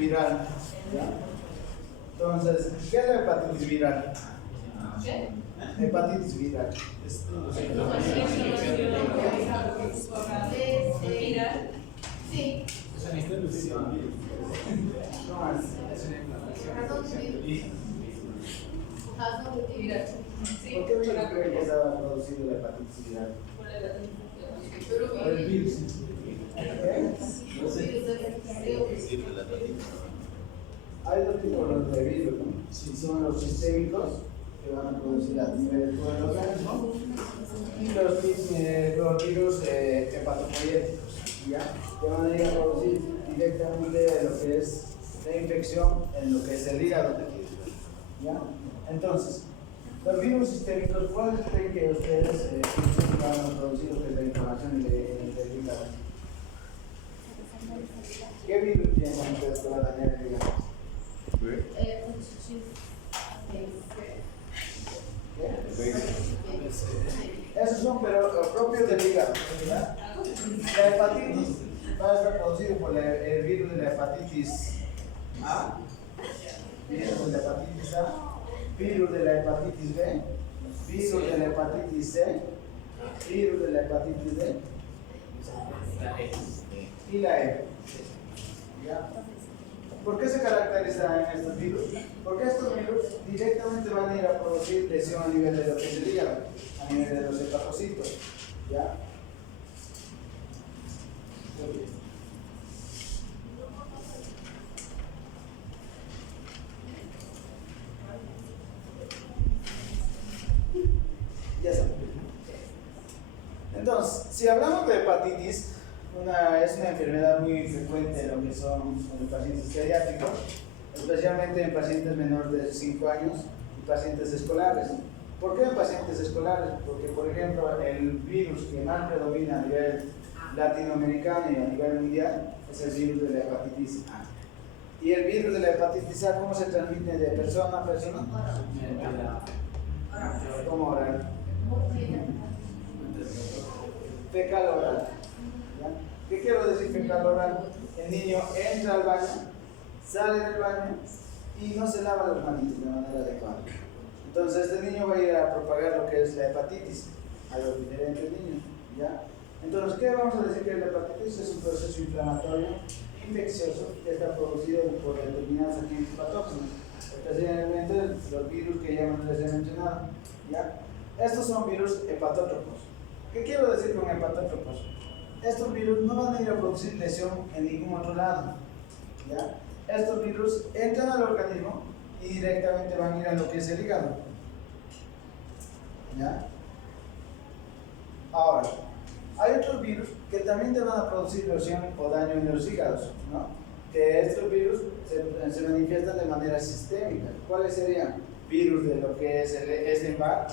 viral. ¿Ya? Entonces, ¿qué es la hepatitis viral? ¿Qué? Hepatitis viral. Viral. Sí. Es una infección. No, es una inflamación. Viral. Sí. ¿Por qué virus creen que se ha producido la hepatitis viral? Por el virus. ¿Qué? Hay dos tipos de virus, ¿no? Son los sistémicos, que van a producir a nivel de todo el organismo, y los virus hepatopoyéticos, ¿ya? Que van a ir a producir directamente lo que es la infección en lo que es el hígado, ¿ya? Entonces, los virus sistémicos, ¿cuáles creen que ustedes van a producir lo que es la inflamación del hígado? ¿Qué virus piensan ustedes que van a dañar el hígado? Esos son pero propios del hígado, ¿verdad? La hepatitis va a estar producido por el virus de la hepatitis A, virus de la hepatitis A, virus de la hepatitis B, virus de la hepatitis C, virus de la hepatitis D y la E. ¿Ya? ¿Por qué se caracterizan estos virus? Porque estos virus directamente van a ir a producir lesión a nivel de lo que es el hígado, a nivel de los hepatocitos. ¿Ya? Muy bien. Ya está. Entonces, si hablamos de hepatitis, es una enfermedad muy frecuente en lo que son los pacientes pediátricos, especialmente en pacientes menores de 5 años y pacientes escolares. ¿Por qué en pacientes escolares? Porque, por ejemplo, el virus que más predomina a nivel latinoamericano y a nivel mundial es el virus de la hepatitis A. ¿Y el virus de la hepatitis A cómo se transmite de persona a persona? ¿Cómo oral? Fecal oral. ¿Ya? ¿Qué quiero decir fecal oral? El niño entra al baño, sale del baño y no se lava las manos de manera adecuada. Entonces este niño va a ir a propagar lo que es la hepatitis a los diferentes niños. ¿Ya? Entonces, ¿qué vamos a decir que la hepatitis? Es un proceso inflamatorio infeccioso que está producido por determinados agentes patógenos, especialmente los virus que ya les he mencionado. ¿Ya? Estos son virus hepatótropos. ¿Qué quiero decir con hepatótropos? Estos virus no van a ir a producir lesión en ningún otro lado. ¿Ya? Estos virus entran al organismo y directamente van a ir a lo que es el hígado. ¿Ya? Ahora, hay otros virus que también te van a producir lesión o daño en los hígados, ¿no? Que estos virus se manifiestan de manera sistémica. ¿Cuáles serían? Virus de lo que es el Epstein-Barr,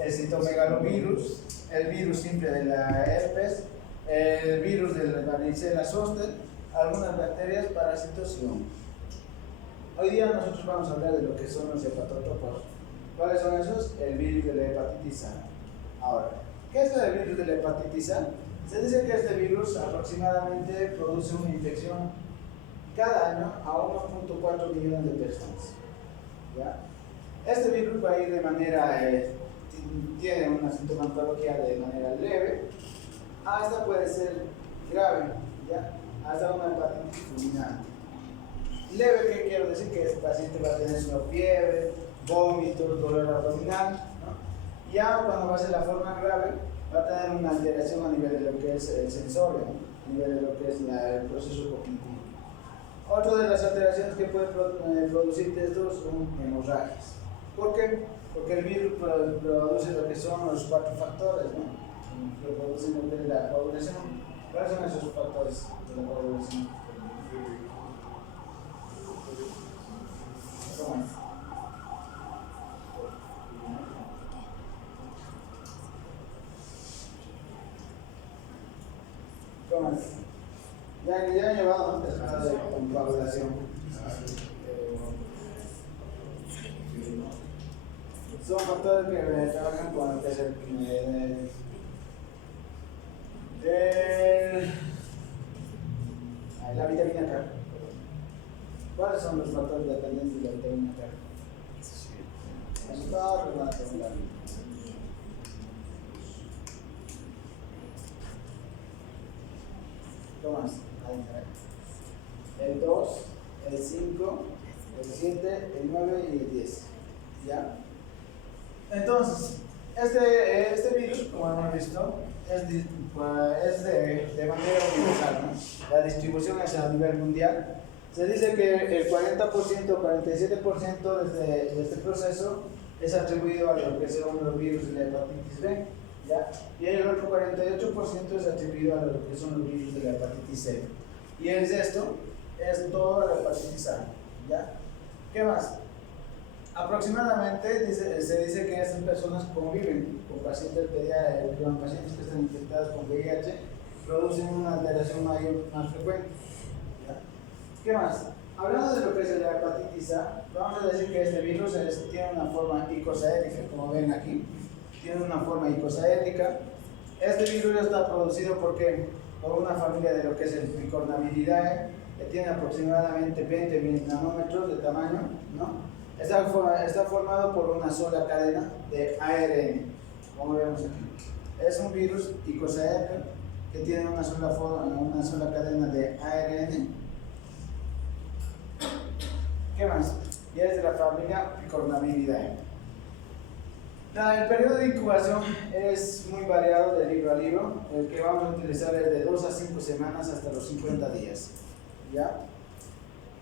el citomegalovirus, el virus simple de la herpes, el virus de la varicela zoster, algunas bacterias parasitosión. Hoy día nosotros vamos a hablar de lo que son los hepatótropos. ¿Cuáles son esos? El virus de la hepatitis A. Ahora, ¿qué es el virus de la hepatitis A? Se dice que este virus aproximadamente produce una infección cada año a 1.4 millones de personas. ¿Ya? Este virus va a ir de manera, tiene una sintomatología de manera leve, hasta puede ser grave, ¿ya? Hasta una hepatitis fulminante. Leve, ¿qué quiero decir? Que este paciente va a tener una fiebre, vómitos, dolor abdominal, ¿no? Ya cuando va a ser la forma grave, va a tener una alteración a nivel de lo que es el sensorio, ¿no? A nivel de lo que es el proceso cognitivo. Otra de las alteraciones que puede producir de estos son hemorragias. ¿Por qué? Porque el virus produce lo que son los 4 factores, ¿no? Que producen lo que es la coagulación. ¿Cuáles son esos factores de la coagulación? ¿Cómo es? ¿Cómo es? Ya han llevado antes nada de coagulación. Son factores que trabajan con lo que es la vitamina K. ¿Cuáles son los factores dependientes de la vitamina K? ¿Cómo más? El 2, el 5, el 7, el 9 y el 10. ¿Ya? Entonces, este virus, como hemos visto, es de manera universal, ¿no? La distribución es a nivel mundial. Se dice que el 40%, 47% de este proceso es atribuido a lo que son los virus de la hepatitis B, ¿ya? Y el otro 48% es atribuido a lo que son los virus de la hepatitis C. Y el resto es toda la hepatitis A, ¿ya? ¿Qué más? Aproximadamente se dice que estas personas conviven con pacientes que están infectados con VIH, producen una alteración más frecuente, ¿ya? ¿Qué más? Hablando de lo que es la hepatitis A, vamos a decir que este virus tiene una forma icosaédrica, como ven aquí, tiene una forma icosaédrica. Este virus está producido por una familia de lo que es el Picornaviridae, que tiene aproximadamente 20 nanómetros de tamaño, ¿no? Está formado por una sola cadena de ARN, como vemos aquí. Es un virus icosaédrico que tiene una sola cadena de ARN. ¿Qué más? Y es de la familia Picornaviridae. El periodo de incubación es muy variado de libro a libro. El que vamos a utilizar es de 2 a 5 semanas hasta los 50 días. ¿Ya?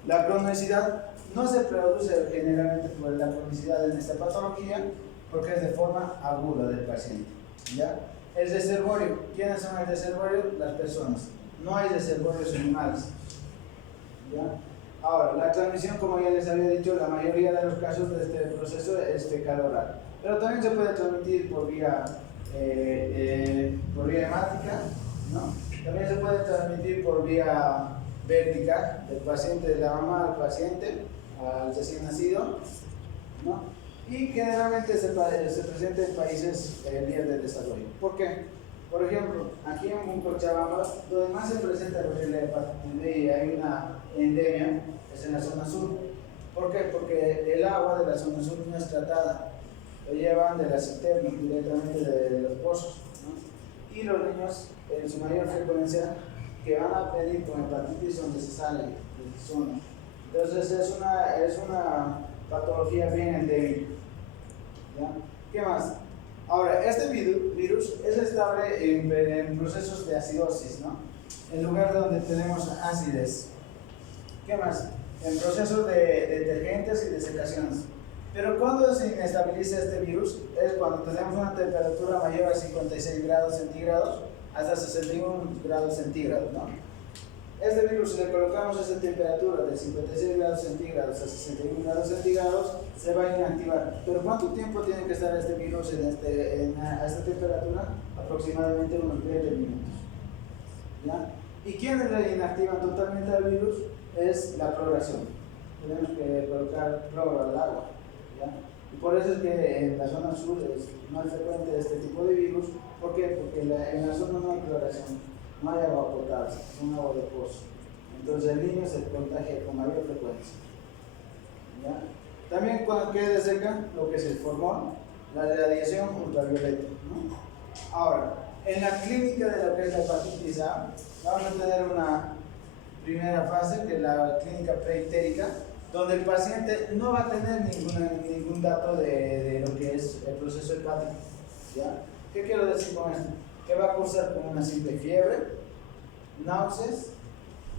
La cronicidad no se produce generalmente por la cronicidad en esta patología porque es de forma aguda del paciente. ¿Ya? El reservorio. ¿Quiénes son el reservorio? Las personas. No hay reservorios animales. ¿Ya? Ahora, la transmisión, como ya les había dicho, la mayoría de los casos de este proceso es fecal oral. Pero también se puede transmitir por vía hemática, ¿no? También se puede transmitir por vía vertical, del paciente, de la mamá al paciente, al recién nacido, ¿no? Y generalmente se presenta en países en vías de desarrollo. ¿Por qué? Por ejemplo, aquí en Cochabamba, donde más se presenta lo que es la hepatitis B y hay una endemia, es en la zona sur. ¿Por qué? Porque el agua de la zona sur no es tratada, lo llevan de las cisternas, directamente de los pozos, ¿no? Y los niños, en su mayor frecuencia, que van a pedir con hepatitis donde se salen de su zona. Entonces es una patología bien endémica. ¿Ya? ¿Qué más? Ahora, este virus es estable en procesos de acidosis, ¿no? En lugar donde tenemos acidez. ¿Qué más? En procesos de detergentes y desecaciones. Pero cuando se inestabiliza este virus es cuando tenemos una temperatura mayor a 56 grados centígrados hasta 61 grados centígrados, ¿no? Este virus, si le colocamos esa temperatura de 56 grados centígrados a 61 grados centígrados, se va a inactivar. ¿Pero cuánto tiempo tiene que estar este virus a esta temperatura? Aproximadamente unos 20 minutos. ¿Ya? ¿Y quiénes le inactivan totalmente al virus? Es la cloración. Tenemos que colocar cloro al agua. ¿Ya? Y por eso es que en la zona sur es más frecuente este tipo de virus. ¿Por qué? Porque en la zona no hay cloración. No hay agua potable, es un agua de pozo. Entonces el niño se contagia con mayor frecuencia. ¿Ya? También cuando quede seca, lo que se formó, la radiación ultravioleta, ¿no? Ahora, en la clínica de lo que es la hepatitis A, vamos a tener una primera fase, que es la clínica preictérica, donde el paciente no va a tener ningún dato de lo que es el proceso hepático. ¿Ya? ¿Qué quiero decir con esto? Que va a cursar con una simple fiebre, náuseas,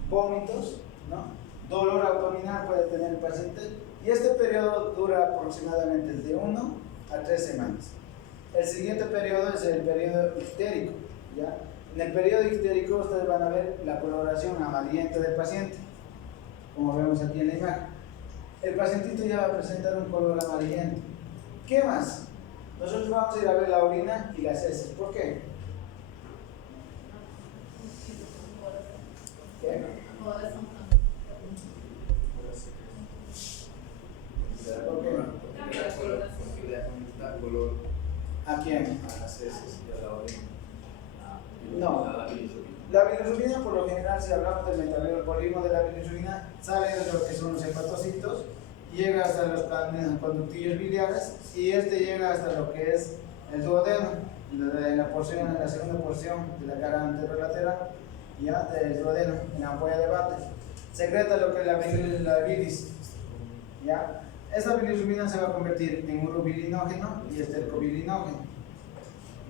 vómitos, ¿no? Dolor abdominal puede tener el paciente, y este periodo dura aproximadamente de 1 a 3 semanas. El siguiente periodo es el periodo ictérico, ¿ya? En el periodo ictérico ustedes van a ver la coloración amarillenta del paciente, como vemos aquí en la imagen. El pacientito ya va a presentar un color amarillento. ¿Qué más? Nosotros vamos a ir a ver la orina y las heces. ¿Por qué? ¿Qué? ¿Por qué? ¿A quién? A las heces y a la orina. No. La bilirrubina, por lo general, si hablamos del metabolismo de la bilirrubina, sale de lo que son los hepatocitos, llega hasta los conductillos biliares y este llega hasta lo que es el duodeno, en la segunda porción de la cara anterolateral, ya del duodeno, en la ampolla de Vater. Secreta lo que es la bilis, ya. Esta bilirrubina se va a convertir en urobilinógeno y estercobilinógeno,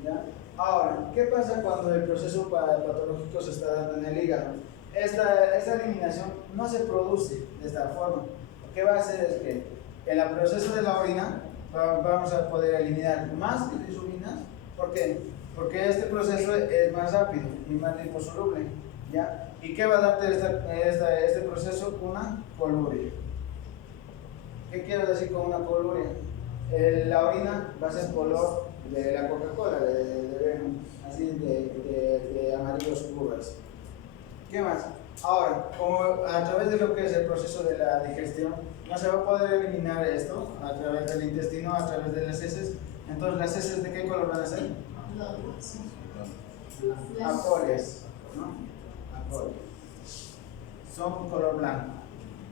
ya. Ahora, ¿qué pasa cuando el proceso patológico se está dando en el hígado? Esta eliminación no se produce de esta forma. Lo que va a hacer es que en el proceso de la orina vamos a poder eliminar más bilirrubina. ¿Por qué? Porque este proceso es más rápido y más liposoluble, ¿ya? ¿Y qué va a darte este proceso? Una coluria. ¿Qué quiero decir con una coluria? La orina va a ser color de la Coca-Cola, así de amarillo oscuro. ¿Qué más? Ahora, como a través de lo que es el proceso de la digestión, no se va a poder eliminar esto a través del intestino, a través de las heces. Entonces, ¿las heces de qué color van a ser? Acuáreas, ¿no? Acuáreas. Son color blanco.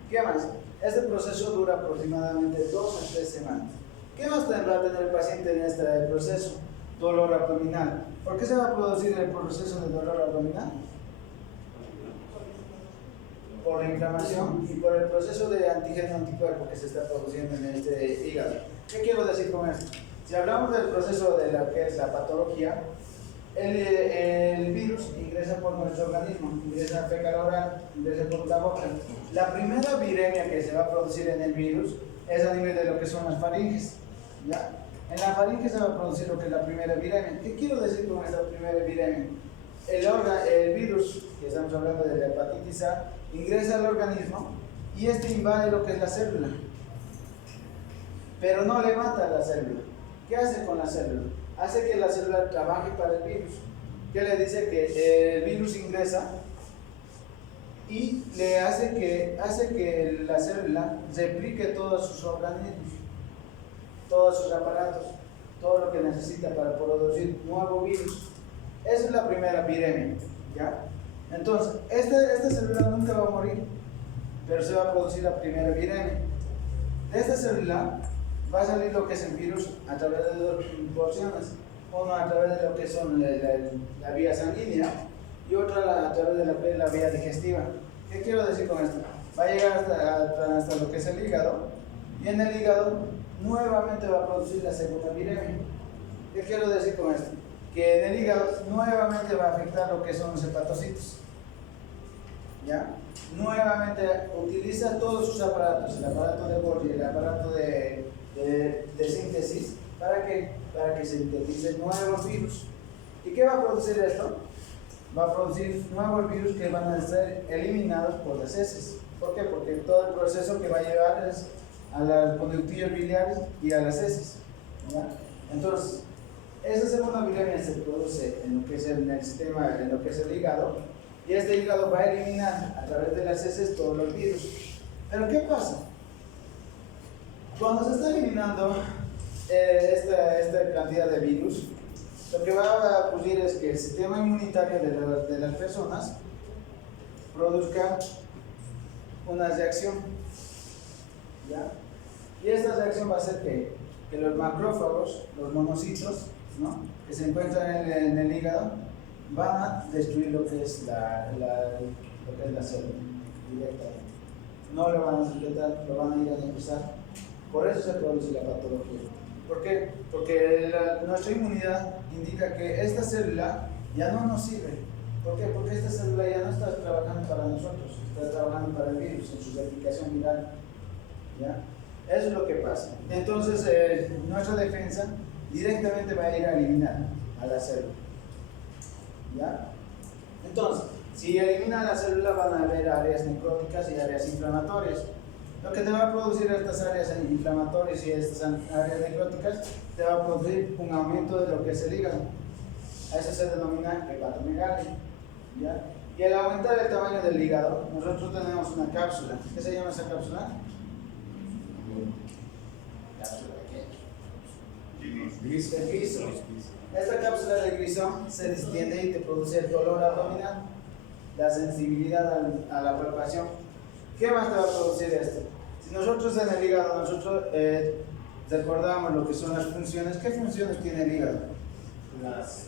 ¿Qué más? Este proceso dura aproximadamente 2 a 3 semanas. ¿Qué más va a tener el paciente en este proceso? Dolor abdominal. ¿Por qué se va a producir el proceso de dolor abdominal? Por la inflamación y por el proceso de antígeno-anticuerpo que se está produciendo en este hígado. ¿Qué quiero decir con esto? Si hablamos del proceso de lo que es la patología, el virus ingresa por nuestro organismo, ingresa fecal oral, ingresa por la boca. La primera viremia que se va a producir en el virus es a nivel de lo que son las faringes, ¿ya? En la faringe se va a producir lo que es la primera viremia. ¿Qué quiero decir con esta primera viremia? El virus, que estamos hablando de la hepatitis A, ingresa al organismo y este invade lo que es la célula, pero no le mata a la célula. ¿Qué hace con la célula? Hace que la célula trabaje para el virus. ¿Qué le dice? Que el virus ingresa y le hace que la célula replique todos sus organismos, todos sus aparatos, todo lo que necesita para producir nuevo virus. Esa es la primera viremia, ¿ya? Entonces, esta célula nunca va a morir, pero se va a producir la primera viremia. De esta célula va a salir lo que es el virus a través de 2 porciones. Uno a través de lo que son la vía sanguínea y otra a través de la vía digestiva. ¿Qué quiero decir con esto? Va a llegar hasta lo que es el hígado y en el hígado nuevamente va a producir la segunda viremia. ¿Qué quiero decir con esto? Que en el hígado nuevamente va a afectar lo que son los hepatocitos, ¿ya? Nuevamente utiliza todos sus aparatos, el aparato de Golgi, el aparato de síntesis, ¿para que sintetice nuevos virus. ¿Y qué va a producir esto? Va a producir nuevos virus que van a ser eliminados por las heces. ¿Por qué? Porque todo el proceso que va a llevar es a los conductillos biliares y a las heces, ¿ya? Entonces, esa segunda viremia se produce en lo que es el sistema, en lo que es el hígado, y este hígado va a eliminar a través de las heces todos los virus. Pero ¿qué pasa? Cuando se está eliminando esta cantidad de virus, lo que va a ocurrir es que el sistema inmunitario de las personas produzca una reacción, ¿ya? Y esta reacción va a hacer que los macrófagos, los monocitos, ¿no?, que se encuentran en el hígado, van a destruir lo que es la célula directamente. No lo van a sujetar, lo van a ir a necrosar. Por eso se produce la patología. ¿Por qué? Porque nuestra inmunidad indica que esta célula ya no nos sirve. ¿Por qué? Porque esta célula ya no está trabajando para nosotros, está trabajando para el virus en su replicación viral, ¿ya? Eso es lo que pasa. Entonces, nuestra defensa directamente va a ir a eliminar a la célula, ¿ya? Entonces, si elimina la célula, van a haber áreas necróticas y áreas inflamatorias. Lo que te va a producir estas áreas inflamatorias y estas áreas necróticas, te va a producir un aumento de lo que es el hígado. A eso se denomina hepatomegalia, ¿ya? Y al aumentar el tamaño del hígado, nosotros tenemos una cápsula. ¿Qué se llama esa cápsula? Cápsula de gliso. Esta cápsula de gliso se distiende y te produce el dolor abdominal. la sensibilidad a la palpación. ¿Qué más te va a producir esto? Si nosotros en el hígado, nosotros recordamos lo que son las funciones, ¿qué funciones tiene el hígado? Las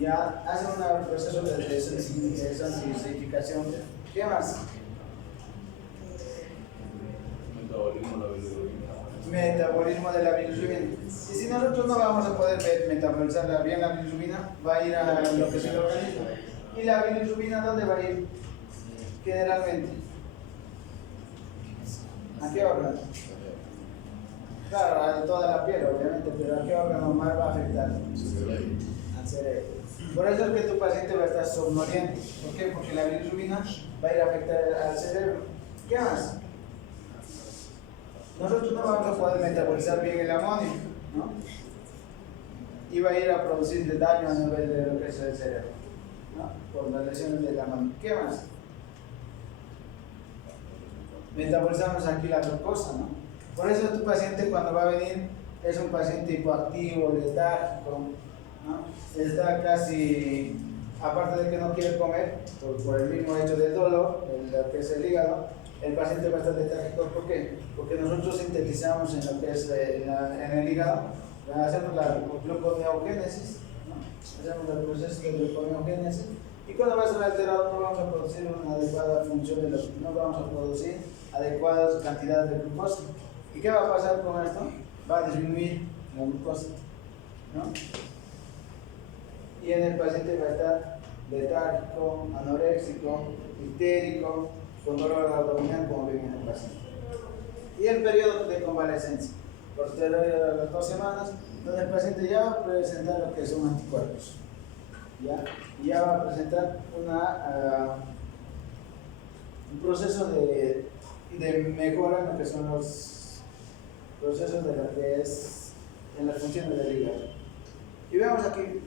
Ya hace un proceso de sensibilización. ¿Qué más? Metabolismo de la bilirrubina. Y si nosotros no vamos a poder metabolizar bien la bilirrubina, va a ir a lo que es el organismo. ¿Y la bilirrubina dónde va a ir? Generalmente. ¿A qué órgano? Claro, a toda la piel, obviamente, pero ¿a qué órgano más va a afectar? Al cerebro. Por eso es que tu paciente va a estar somnoliento. ¿Por qué? Porque la bilirrubina va a ir a afectar al cerebro. ¿Qué más? Nosotros no vamos a poder metabolizar bien el amonio, ¿no? Y va a ir a producir daño a nivel de lo que es el cerebro, ¿no? Por las lesiones del amonio. ¿Qué más? Metabolizamos aquí la glucosa, ¿no? Por eso tu paciente cuando va a venir es un paciente hipoactivo, letárgico, ¿no? Está casi, aparte de que no quiere comer, por el mismo hecho del dolor, lo que es el hígado, el paciente va a estar letárgico. ¿Por qué? Porque nosotros sintetizamos en lo que es en el hígado, hacemos la gluconeogénesis, ¿no? Hacemos el proceso de gluconeogénesis, y cuando va a ser alterado no vamos a producir una adecuada función de los, no vamos a producir adecuadas cantidades de glucosa. ¿Y qué va a pasar con esto? Va a disminuir la glucosa, ¿no? Y en el paciente va a estar letárgico, anoréxico, histérico, con dolor abdominal, como ven en el paciente. Y el periodo de convalecencia, posterior a las 2 semanas, donde el paciente ya va a presentar lo que son anticuerpos, ¿ya? Y ya va a presentar un proceso de mejora en lo que son los procesos de lo que es en las funciones del hígado. Y veamos aquí,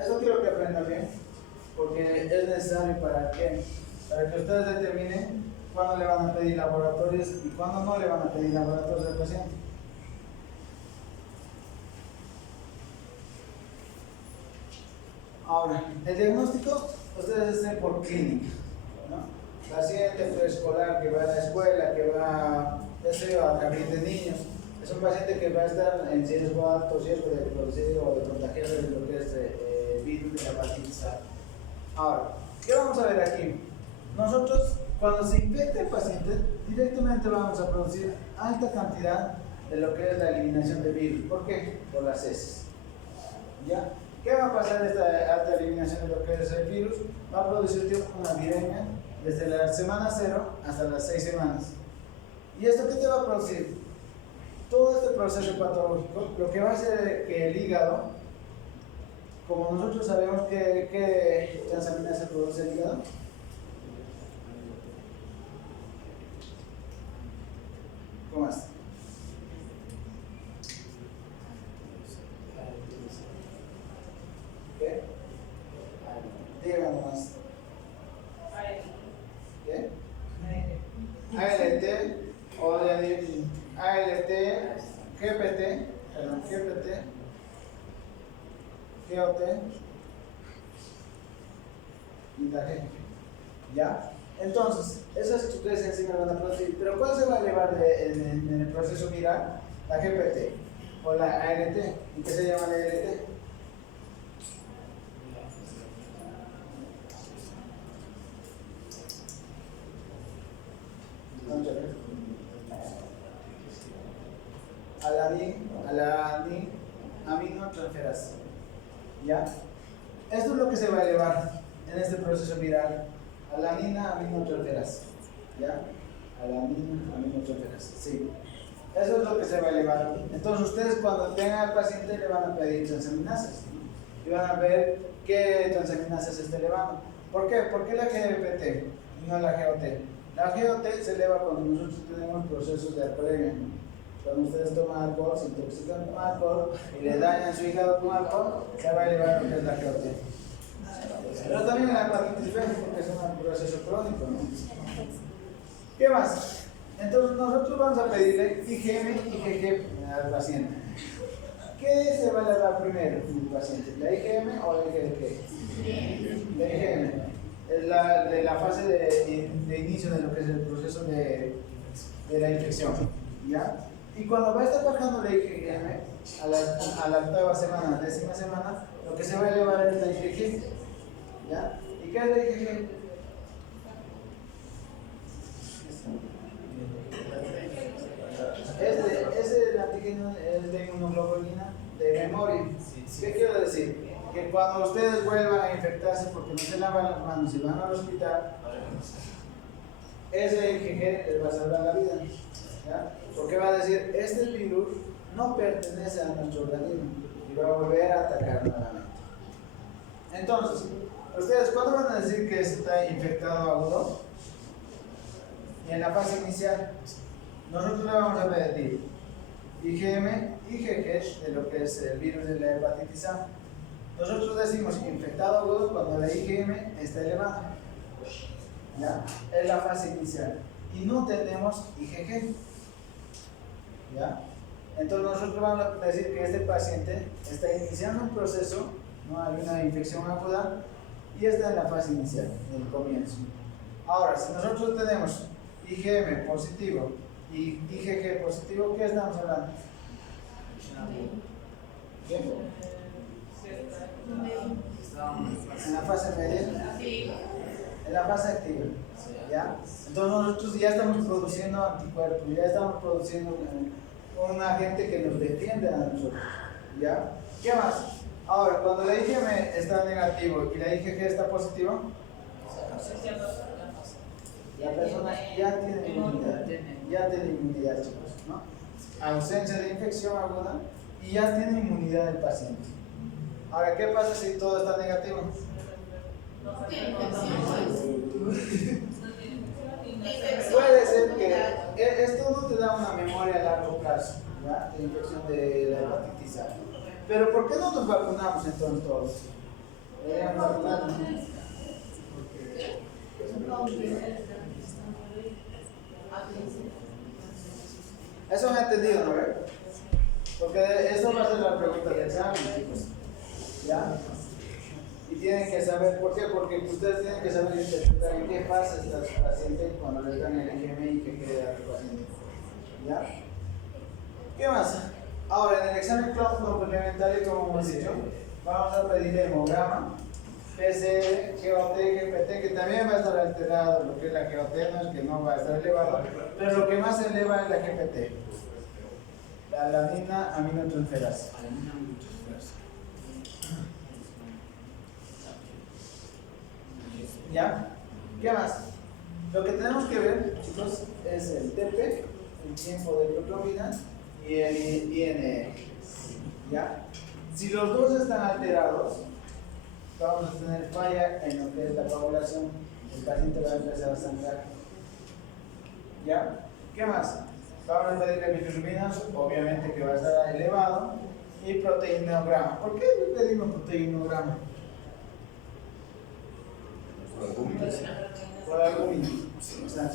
eso quiero que aprendan bien, porque es necesario para que ustedes determinen cuándo le van a pedir laboratorios y cuándo no le van a pedir laboratorios al paciente. Ahora, el diagnóstico ustedes hacen por clínica, ¿no? Paciente preescolar que va a la escuela, que va a jardín de niños, es un paciente que va a estar en riesgo alto, riesgo de producir o de contagiarse de lo que es virus de la hepatitis A. Ahora, ¿qué vamos a ver aquí? Nosotros, cuando se infecta el paciente, directamente vamos a producir alta cantidad de lo que es la eliminación de virus. ¿Por qué? Por las heces. ¿Ya? ¿Qué va a pasar esta alta eliminación de lo que es el virus? Va a producir una viremia desde la semana 0 hasta las 6 semanas. ¿Y esto qué te va a producir? Todo este proceso patológico, lo que va a hacer que el hígado, como nosotros sabemos que transaminasa produce el hígado, ¿cómo es? ¿Qué? Díganme más. ¿Qué? ALT o de ALT, GPT, perdón, GPT, GOT y la G. ¿Ya? Entonces, esas tres enzimas van a producir. ¿Pero cuál se va a elevar en el proceso viral? La GPT o la ALT. ¿Y qué se llama la ALT? Alanine aminotransferasa. ¿Ya? Esto es lo que se va a elevar en este proceso viral. Alanina aminotransferasa. ¿Ya? Alanina aminotransferasa. Sí. Eso es lo que se va a elevar. Entonces ustedes cuando tengan al paciente le van a pedir transaminasas, ¿no? Y van a ver qué transaminasas se está elevando. ¿Por qué? ¿Por qué la GPT y no la GOT? La GOT se eleva cuando nosotros tenemos procesos de alcoholemia, ¿no? Cuando ustedes toman alcohol, se intoxican con alcohol y le dañan su hígado con alcohol, se va a elevar lo que es la GOT. Pero también la hepatitis B, porque es un proceso crónico, ¿no? ¿Qué más? Entonces nosotros vamos a pedirle IgM y IgG al paciente. ¿Qué se va a elevar primero en el paciente? ¿La IgM o la IgG? La IgM. Es de la fase de inicio de lo que es el proceso de la infección. ¿Ya? Y cuando va a estar bajando la IgM, a la octava semana, décima semana, lo que se va a elevar es la IgG. ¿Ya? ¿Y qué es la IgG? Es el antígeno de inmunoglobulina de memoria. ¿Qué quiero decir? Que cuando ustedes vuelvan a infectarse porque no se lavan las manos y van al hospital, ese IgG les va a salvar la vida. ¿Ya? Porque va a decir, este virus no pertenece a nuestro organismo y va a volver a atacar nuevamente. Entonces, ¿ustedes cuándo van a decir que está infectado agudo? Y en la fase inicial, nosotros le vamos a pedir IgM, IgG, de lo que es el virus de la hepatitis A. Nosotros decimos infectado agudo cuando la IgM está elevada. ¿Ya? Es la fase inicial. Y no tenemos IgG. ¿Ya? Entonces nosotros vamos a decir que este paciente está iniciando un proceso, ¿no? Hay una infección aguda y está en la fase inicial, en el comienzo. Ahora, si nosotros tenemos IgM positivo y IgG positivo, ¿qué estamos hablando? ¿Qué? En la fase media. En la fase activa. ¿Ya? Entonces nosotros ya estamos produciendo anticuerpos, ya estamos produciendo un agente que nos defiende a nosotros. ¿Ya? ¿Qué más? Ahora, cuando la IgM está negativo y la IgG está positiva, la persona ya tiene inmunidad, chicos, ¿no? Ausencia de infección aguda y ya tiene inmunidad el paciente. Ahora, ¿qué pasa si todo está negativo? Puede ser que esto no te da una memoria a largo plazo, ¿ya? De infección de la hepatitis A. Pero ¿por qué no nos vacunamos entonces todos? Deberíamos vacunarnos. Eso me he entendido, ¿no? Porque eso va a ser la pregunta del examen, chicos. ¿Ya? Y tienen que saber, ¿por qué? Porque ustedes tienen que saber interpretar en qué pasa a estos pacientes cuando les dan el IgM y qué queda al paciente. ¿Ya? ¿Qué más? Ahora, en el examen complementario, como hemos dicho, vamos a pedir hemograma, PCR, GOT, GPT, que también va a estar alterado, lo que es la GOT, no es que no va a estar elevado, pero lo que más se eleva es la GPT, la alanina aminotransferasa. ¿Ya? ¿Qué más? Lo que tenemos que ver, chicos, es el TP, el tiempo de hemoglobina, y el INR. ¿Ya? Si los dos están alterados, vamos a tener falla en lo que es la coagulación, el paciente va a empezar a sangrar. ¿Ya? ¿Qué más? Vamos a pedirle bilirrubinas, obviamente que va a estar elevado, y proteinograma. ¿Por qué le pedimos proteinograma? Por albúmina. O sea,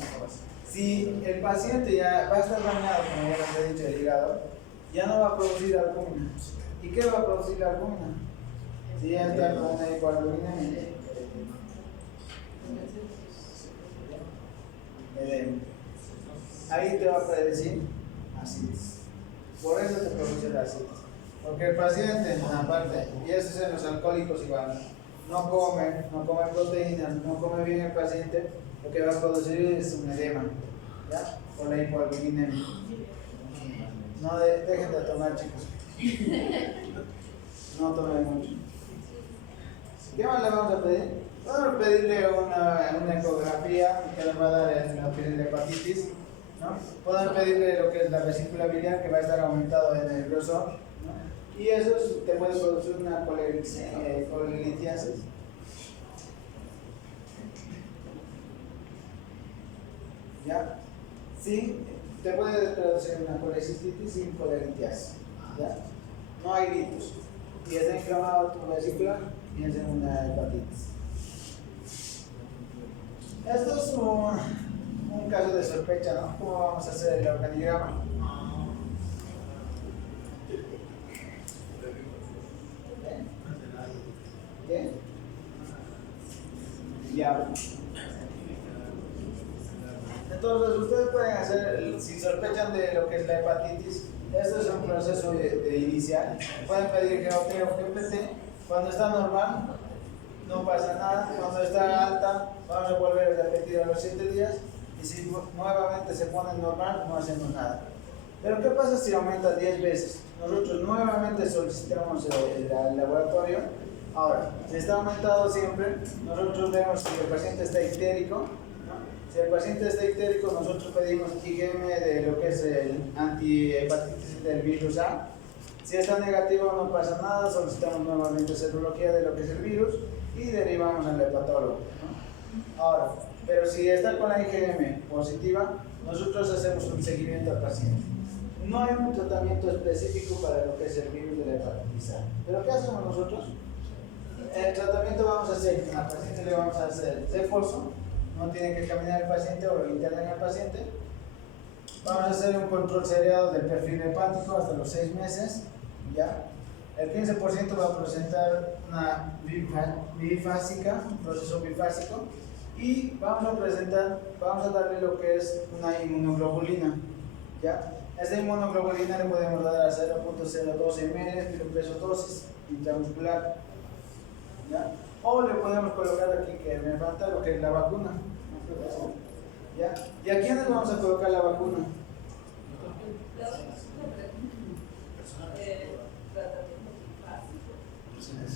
si el paciente ya va a estar dañado, como ya les he dicho, el hígado, ya no va a producir albúmina. ¿Y qué va a producir la albúmina? Si ya está con una hipoalbumina, ahí te va a predecir acidez. Por eso te produce la acidez. Porque el paciente, aparte, y eso es en los alcohólicos igual, no come proteínas, no come bien el paciente, lo que va a producir es un edema, ¿ya? Por la hipoalbuminemia. No dejen de tomar, chicos. No tomen mucho. ¿Qué más le vamos a pedir? Vamos a pedirle una ecografía que le va a dar en lo que es la hepatitis, ¿no? Podemos pedirle lo que es la vesícula biliar, que va a estar aumentado en el grosor, ¿no? Y eso te puede producir una colelitiasis. ¿Ya? Sí, te puede producir una colecistitis sin colelitiasis. ¿Ya? No hay gritos. Y está inflamado tu vesícula, piensa en una hepatitis. Esto es un caso de sospecha, ¿no? ¿Cómo vamos a hacer el organigrama? Ya. Entonces, ustedes pueden hacer, si sospechan de lo que es la hepatitis, esto es un proceso de inicial. Pueden pedir GOT o GPT. Cuando está normal, no pasa nada. Cuando está alta, vamos a volver a repetir a los 7 días. Y si nuevamente se pone normal, no hacemos nada. Pero ¿qué pasa si aumenta 10 veces? Nosotros nuevamente solicitamos el laboratorio. Ahora, si está aumentado siempre, nosotros vemos si el paciente está ictérico, ¿no? Si el paciente está ictérico, nosotros pedimos IgM de lo que es el antihepatitis del virus A. Si está negativo, no pasa nada, solicitamos nuevamente serología de lo que es el virus y derivamos al hepatólogo, ¿no? Ahora, pero si está con la IgM positiva, nosotros hacemos un seguimiento al paciente. No hay un tratamiento específico para lo que es el virus de la hepatitis A. ¿Pero qué hacemos nosotros? El tratamiento vamos a hacer, al paciente le vamos a hacer reposo, no tiene que caminar el paciente o lo internan al paciente. Vamos a hacer un control seriado del perfil hepático hasta los 6 meses, ¿ya? El 15% va a presentar una bifásica, un proceso bifásico, y vamos a darle lo que es una inmunoglobulina, ¿ya? Esta inmunoglobulina le podemos dar a 0.012 ml por peso dosis intramuscular, ¿ya? O le podemos colocar aquí, que me falta lo que es la vacuna, ¿ya? ¿Y a quiénes vamos a colocar la vacuna?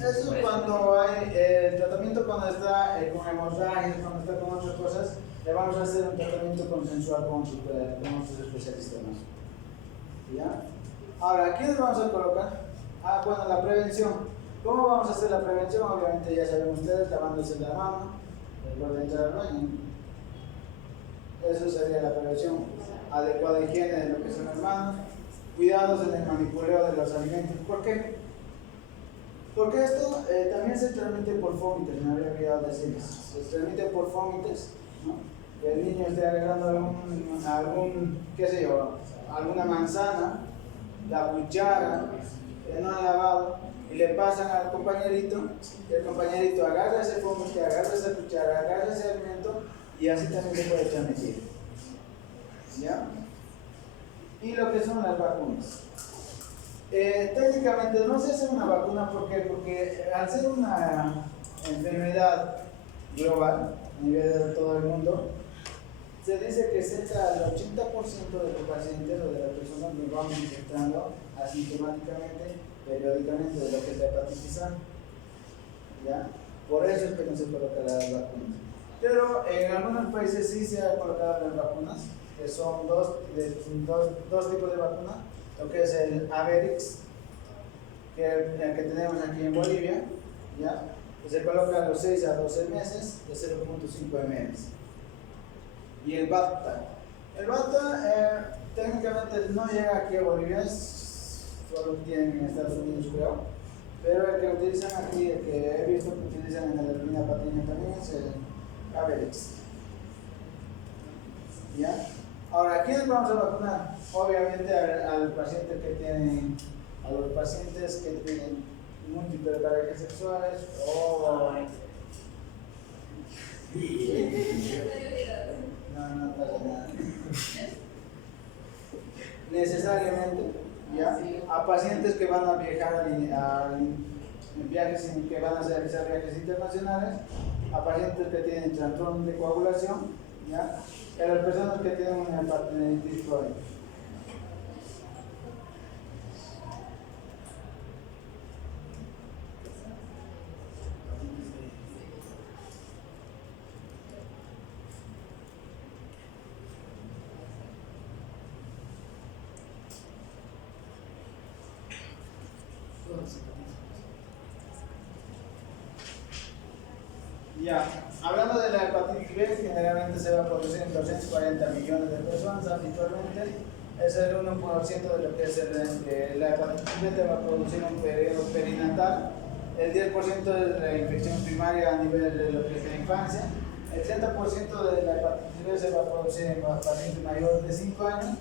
Eso es cuando hay el tratamiento, cuando está con hemorragias, cuando está con otras cosas, le vamos a hacer un tratamiento consensual con sus especialistas. ¿Ya? Ahora, ¿a quiénes vamos a colocar? Ah, bueno, la prevención. ¿Cómo vamos a hacer la prevención? Obviamente ya saben ustedes, lavándose la mano después de entrar al baño. Eso sería la prevención. Adecuada higiene de lo que son las manos, cuidados en el manipuleo de los alimentos. ¿Por qué? Porque esto también se transmite por vómitos, me había olvidado decirles. Se transmite por vómitos, ¿no? Que el niño esté agarrando qué sé yo, alguna manzana, la cuchara, que no ha lavado, y le pasan al compañerito, y el compañerito agarra ese vómito, agarra esa cuchara, agarra ese alimento, y así también se puede transmitir. ¿Ya? Y lo que son las vacunas. Técnicamente no se hace una vacuna porque al ser una enfermedad global a nivel de todo el mundo, se dice que cerca del 80% de los pacientes o de las personas nos vamos infectando asintomáticamente, periódicamente, de lo que es la hepatitis A. ¿Ya? Por eso es que no se colocan las vacunas. Pero en algunos países sí se han colocado las vacunas, que son dos tipos de vacunas. Lo que es el Averix, el que tenemos aquí en Bolivia, ¿ya? Que se coloca a los 6 a 12 meses de 0.5 ml. Y el Bacta. El Bacta técnicamente no llega aquí a Bolivia, solo tienen en Estados Unidos, creo. Pero el que utilizan aquí, el que he visto que utilizan en la Argentina Patiño también, es el Averix. ¿Ya? Ahora, ¿a quiénes vamos a vacunar? Obviamente a los pacientes que tienen múltiples parejas sexuales o... No pasa nada. Necesariamente, ¿ya? A pacientes que van a viajar que van a realizar viajes internacionales, a pacientes que tienen trastornos de coagulación, ¿ya? Y a las personas que tienen una hepatitis crónica. Ya, hablando de la hepatitis B, generalmente se va a producir en 240 millones de personas habitualmente. Es el 1% de lo que es la hepatitis B, te va a producir un periodo perinatal. El 10% de la infección primaria a nivel de lo que es la infancia. El 30% de la hepatitis B se va a producir en pacientes mayores de 5 años.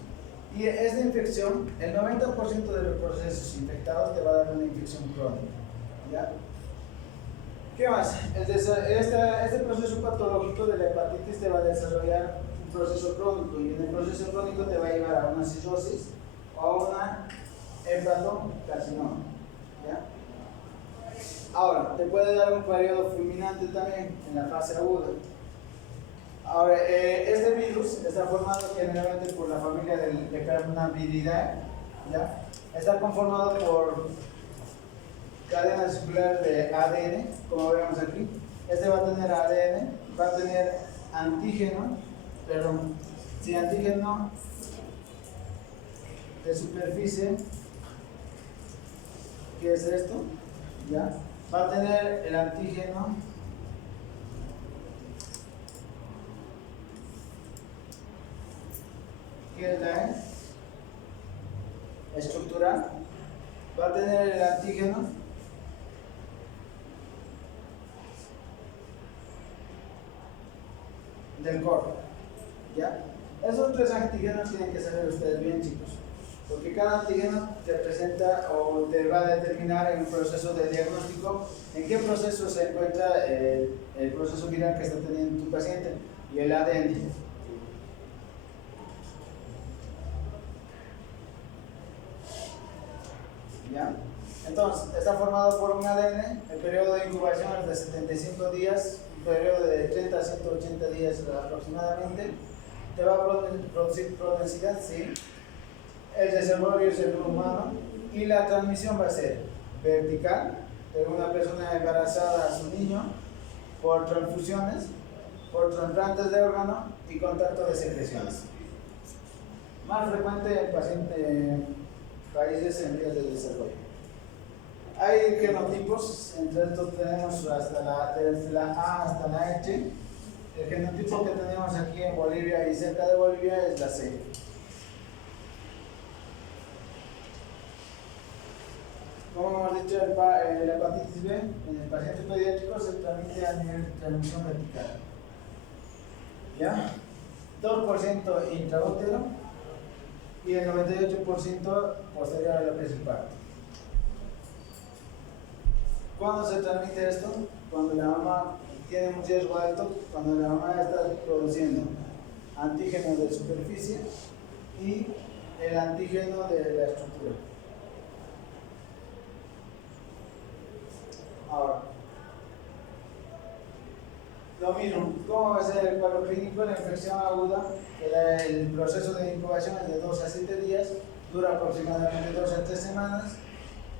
Y esta infección, el 90% de los procesos infectados te va a dar una infección crónica. ¿Ya? ¿Qué más? Este proceso patológico de la hepatitis te va a desarrollar un proceso crónico y en el proceso crónico te va a llevar a una cirrosis o a una hepatocarcinoma. ¿Ya? Ahora, te puede dar un periodo fulminante también en la fase aguda. Ahora, este virus está formado generalmente por la familia de Carnaviridae, ¿ya? Está conformado por cadena circular de ADN, como vemos aquí. Este va a tener ADN, va a tener antígeno, perdón, sí, antígeno de superficie, ¿qué es esto? ¿Ya? Va a tener el antígeno que es la estructural, va a tener el antígeno del core, ¿ya? Esos tres antígenos tienen que saber ustedes bien, chicos, porque cada antígeno te presenta o te va a determinar en un proceso de diagnóstico en qué proceso se encuentra el proceso viral que está teniendo tu paciente y el ADN. ¿Ya? Entonces, está formado por un ADN, el periodo de incubación es de 75 días, un periodo de 30 a 180 días aproximadamente. Te va a producir cronicidad, sí. El desarrollo es el humano y la transmisión va a ser vertical, de una persona embarazada a su niño, por transfusiones, por trasplantes de órgano y contacto de secreciones. Más frecuente en pacientes países en vías de desarrollo. Hay genotipos, entre estos tenemos desde la A hasta la H. El genotipo que tenemos aquí en Bolivia y cerca de Bolivia es la C. Como hemos dicho, la hepatitis B en el paciente pediátrico se transmite a nivel de transmisión vertical. ¿Ya? 2% intraútero y el 98% posterior a lo que es el parto. ¿Cuándo se transmite esto? Cuando la mamá tiene un riesgo alto, cuando la mamá está produciendo antígeno de superficie y el antígeno de la estructura. Ahora, lo mismo, ¿cómo va a ser el cuadro clínico? La infección aguda, el proceso de incubación es de 2 a 7 días, dura aproximadamente 2 a 3 semanas.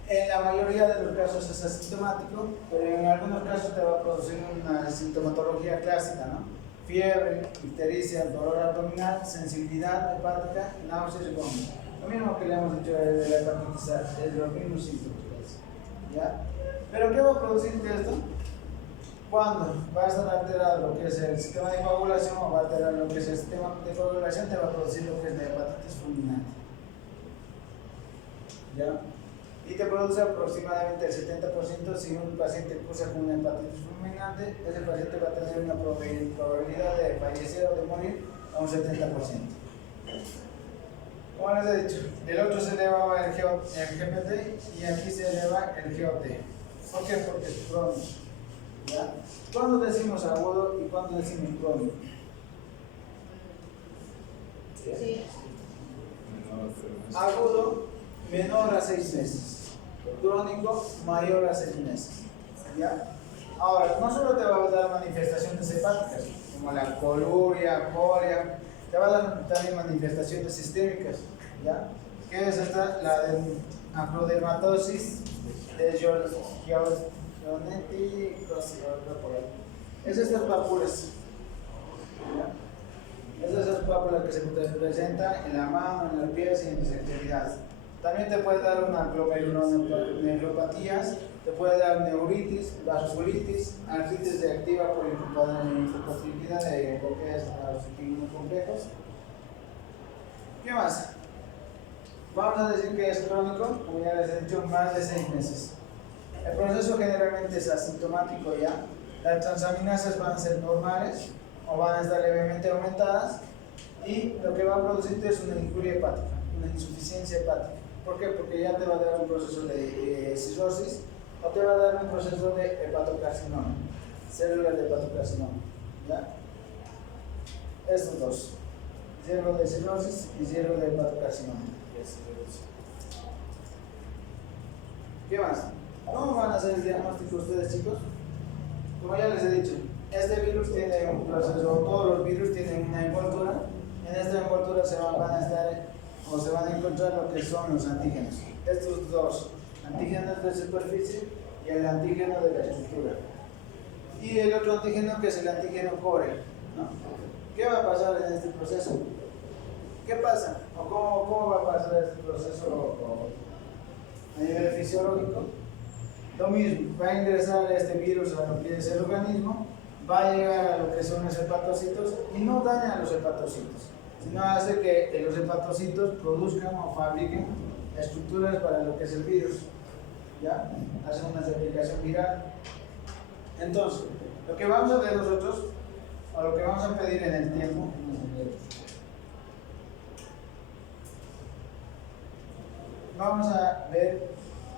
En la mayoría de los casos es asintomático, pero en algunos casos te va a producir una sintomatología clásica, ¿no? Fiebre, ictericia, dolor abdominal, sensibilidad hepática, náuseas y vómitos. Lo mismo que le hemos dicho de la hepatitis A, es los mismos síntomas, ¿ya? ¿Pero qué va a producirte esto? Cuando va a estar alterado lo que es el sistema de coagulación o va a alterar lo que es el sistema de coagulación, te va a producir lo que es la hepatitis fulminante. ¿Ya? Y te produce aproximadamente el 70% si un paciente cursa con una hepatitis fulminante, ese paciente va a tener una probabilidad de fallecer o de morir a un 70%. Como les he dicho, el otro se eleva el GPT y aquí se eleva el GOT. ¿Por qué? Porque es crónico. ¿Ya? ¿Cuándo decimos agudo y cuándo decimos crónico? Sí. Agudo, menor a 6 meses. Crónico, mayor a 6 meses. ¿Ya? Ahora, no solo te va a dar manifestaciones hepáticas, como la coluria, colia, te va a dar también manifestaciones sistémicas. ¿Ya? ¿Qué es esta? La de acrodermatosis de es estas pápulas. ¿Ya? Es esas pápulas que se presentan en la mano, en los pies y en las extremidades. También te puede dar una glomerulopatía, te puede dar neuritis, vasculitis, artritis reactiva por incompatibilidad de lo que es los inmunocomplejos. ¿Qué más? Vamos a decir que es crónico, como ya les he dicho, más de 6 meses. El proceso generalmente es asintomático ya. Las transaminasas van a ser normales o van a estar levemente aumentadas y lo que va a producirte es una injuria hepática, una insuficiencia hepática. ¿Por qué? Porque ya te va a dar un proceso de cirrosis o te va a dar un proceso de hepatocarcinoma, células de hepatocarcinoma. ¿Ya? Estos dos, hierro de cirrosis y hierro de hepatocarcinoma. ¿Qué más? ¿Cómo van a hacer el diagnóstico ustedes, chicos? Como ya les he dicho, este virus tiene un proceso, todos los virus tienen una envoltura. En esta envoltura se van a estar o se van a encontrar lo que son los antígenos. Estos dos, antígenos de superficie y el antígeno de la estructura. Y el otro antígeno que es el antígeno core, ¿no? ¿Qué va a pasar en este proceso? ¿Qué pasa? ¿O cómo va a pasar este proceso a nivel fisiológico? Lo mismo, va a ingresar este virus a lo que es el organismo, va a llegar a lo que son los hepatocitos y no daña a los hepatocitos, sino hace que los hepatocitos produzcan o fabriquen estructuras para lo que es el virus. ¿Ya? Hace una replicación viral. Entonces, lo que vamos a ver nosotros, o lo que vamos a pedir en el tiempo, vamos a ver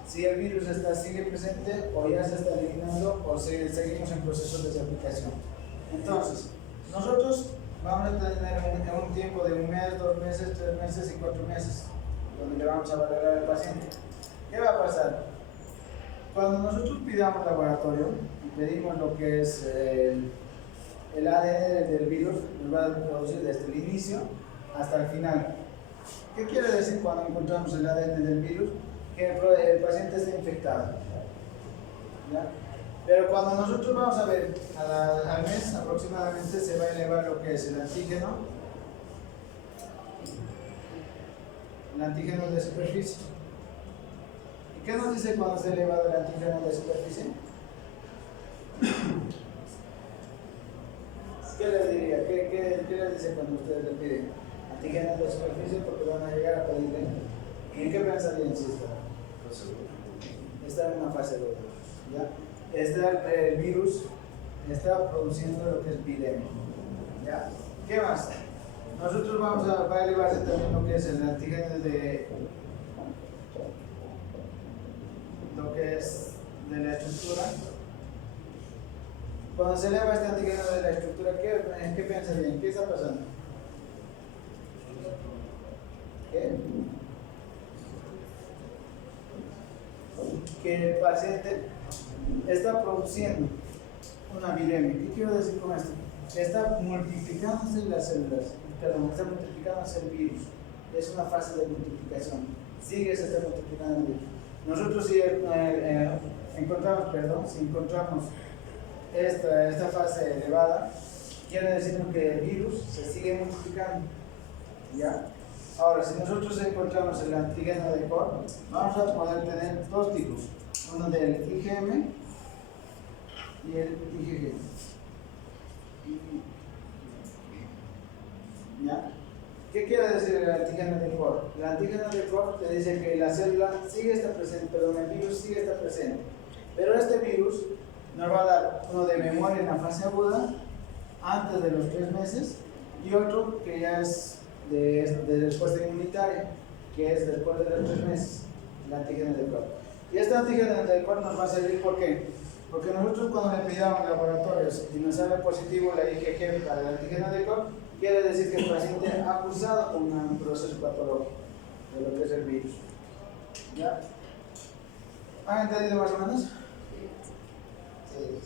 si el virus sigue presente o ya se está eliminando o si seguimos en procesos de replicación. Entonces, nosotros vamos a tener un tiempo de 1 mes, 2 meses, 3 meses y 4 meses, donde le vamos a valorar al paciente. ¿Qué va a pasar? Cuando nosotros pidamos laboratorio y pedimos lo que es el ADN del virus, nos va a producir desde el inicio hasta el final. ¿Qué quiere decir cuando encontramos el ADN del virus? Que el paciente está infectado. ¿Ya? Pero cuando nosotros vamos a ver al mes aproximadamente se va a elevar lo que es el antígeno de superficie. ¿Y qué nos dice cuando se ha elevado el antígeno de superficie? ¿Qué les diría? ¿Qué les dice cuando ustedes le piden antígeno de superficie? Porque van a llegar a pedirle. ¿Y en qué pensarían si está en una fase 2? ¿Ya? El virus está produciendo lo que es viremia. ¿Ya? ¿Qué más? Nosotros va a elevarse también lo que es el antígeno de lo que es de la estructura. Cuando se eleva este antígeno de la estructura, ¿qué pensarían? ¿Qué está pasando? ¿Qué? Que el paciente está produciendo una viremia. ¿Qué quiero decir con esto? Está multiplicándose las células, perdón, está multiplicándose el virus. Es una fase de multiplicación. Se está multiplicando el virus. Nosotros si encontramos esta fase elevada, quiere decir que el virus se sigue multiplicando. ¿Ya? Ahora, si nosotros encontramos el antígeno de core, vamos a poder tener dos tipos, uno del IgM y el IgG. ¿Ya? ¿Qué quiere decir el antígeno de core? El antígeno de core te dice que la célula sigue está presente, perdón, el virus sigue está presente, pero este virus nos va a dar uno de memoria en la fase aguda antes de los 3 meses y otro que ya es de respuesta inmunitaria, que es después de los 3 meses, el antígeno de core. Y este antígeno de core nos va a servir, ¿por qué? Porque nosotros cuando le pidamos laboratorios y nos sale positivo la IgG para el antígeno de core, quiere decir que el paciente ha cursado un proceso patológico de lo que es el virus. ¿Ya? ¿Han entendido más o menos? Sí.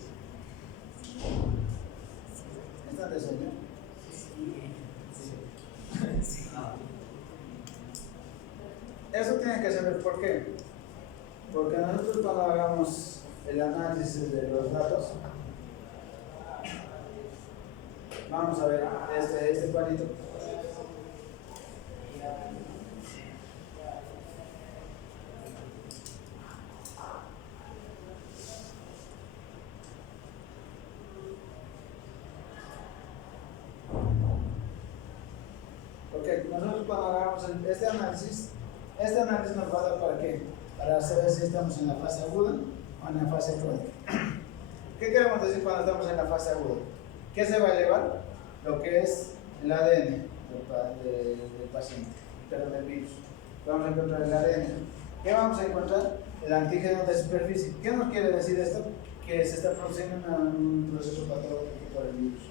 ¿Están de sueño? Eso tiene que saber por qué. Porque nosotros cuando hagamos el análisis de los datos, vamos a ver este cuadrito. Ok, nosotros cuando hagamos este análisis nos va a dar para qué? Para saber si estamos en la fase aguda o en la fase crónica. ¿Qué queremos decir cuando estamos en la fase aguda? ¿Qué se va a elevar? Lo que es el ADN del paciente, pero del virus. Vamos a encontrar el ADN. ¿Qué vamos a encontrar? el antígeno de superficie. ¿Qué nos quiere decir esto? Que se está produciendo un proceso patológico por el virus.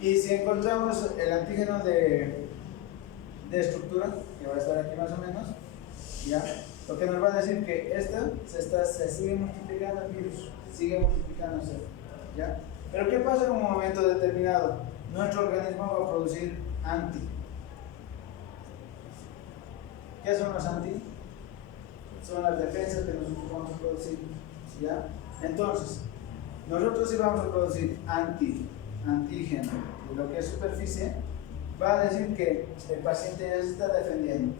Y si encontramos el antígeno de estructura, que va a estar aquí más o menos, ¿ya? Lo que nos va a decir que se sigue multiplicando el virus, sigue multiplicándose, ¿ya? Pero ¿qué pasa en un momento determinado? Nuestro organismo va a producir anti. ¿Qué son los anti? Son las defensas que nosotros vamos a producir, ¿ya? Entonces, nosotros si vamos a producir antígeno de lo que es superficie, va a decir que el paciente ya se está defendiendo,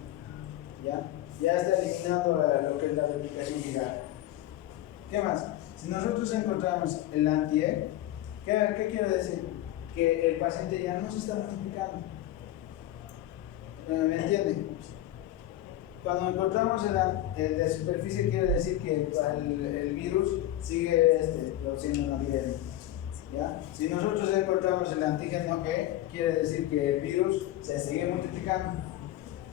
¿ya? Ya está eliminando lo que es la replicación viral. ¿Qué más? Si nosotros encontramos el anti-E, ¿qué quiere decir? Que el paciente ya no se está multiplicando. ¿Me entienden? Cuando encontramos el de superficie, quiere decir que el virus sigue produciendo una epidemia, ¿ya? Si nosotros encontramos el antígeno E, quiere decir que el virus se sigue multiplicando.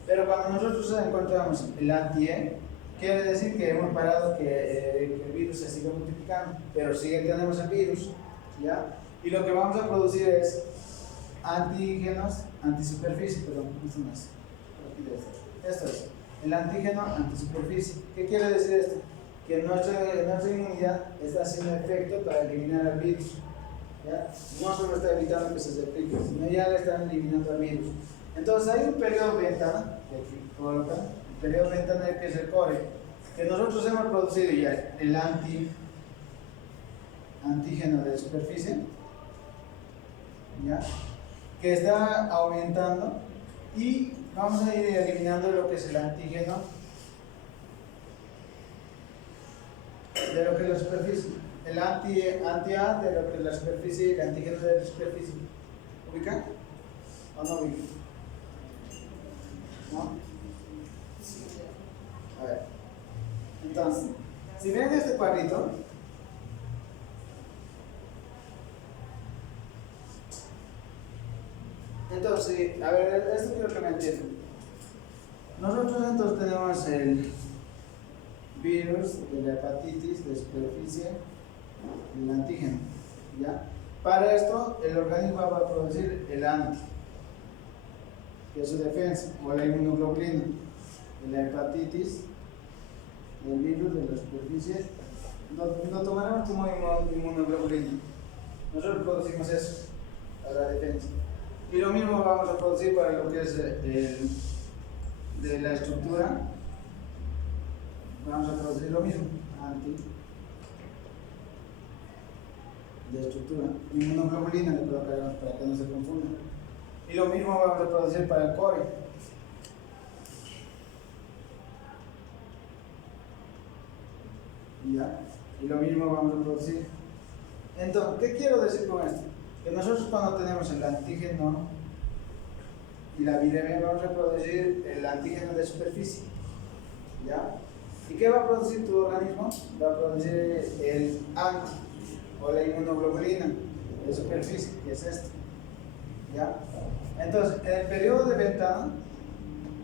Pero cuando nosotros encontramos el anti-E, quiere decir que hemos parado que el virus se sigue multiplicando, pero tenemos el virus, ¿ya? Y lo que vamos a producir es antígenos antisuperficie, perdón, esto no es. Esto es el antígeno antisuperficie. ¿Qué quiere decir esto? Que nuestra inmunidad está haciendo efecto para eliminar al virus, ¿ya? No solo está evitando que se replique, sino ya le están eliminando al virus. Entonces hay un periodo ventana, que aquí colocan, el periodo ventana que es el core, que nosotros hemos producido ya el antígeno de superficie, ¿ya? Que está aumentando, y vamos a ir eliminando lo que es el antígeno de lo que es la superficie, el anti-A de lo que es la superficie y el antígeno de la superficie. ¿Ubica? ¿O no ubica? ¿No? A ver. Entonces, si ven este cuadrito, entonces, a ver, esto quiero que me entiendan. Nosotros entonces tenemos el virus de la hepatitis de superficie, el antígeno, ¿ya? Para esto, el organismo va a producir el anti, que es su defensa, o la inmunoglobulina, de la hepatitis, el virus de la superficie, lo tomaremos como inmunoglobulina. Nosotros producimos eso, para la defensa. Y lo mismo vamos a producir para lo que es de la estructura. Vamos a producir lo mismo, anti de estructura, inmunoglobulina le colocaremos para que no se confunda. Y lo mismo vamos a producir para el core. ¿Ya? Y lo mismo vamos a producir. Entonces, ¿qué quiero decir con esto? Que nosotros cuando tenemos el antígeno y la viremia vamos a producir el antígeno de superficie, ¿ya? ¿Y qué va a producir tu organismo? Va a producir el anti o la inmunoglobulina de superficie, que es esto, ¿ya? Entonces, en el periodo de ventana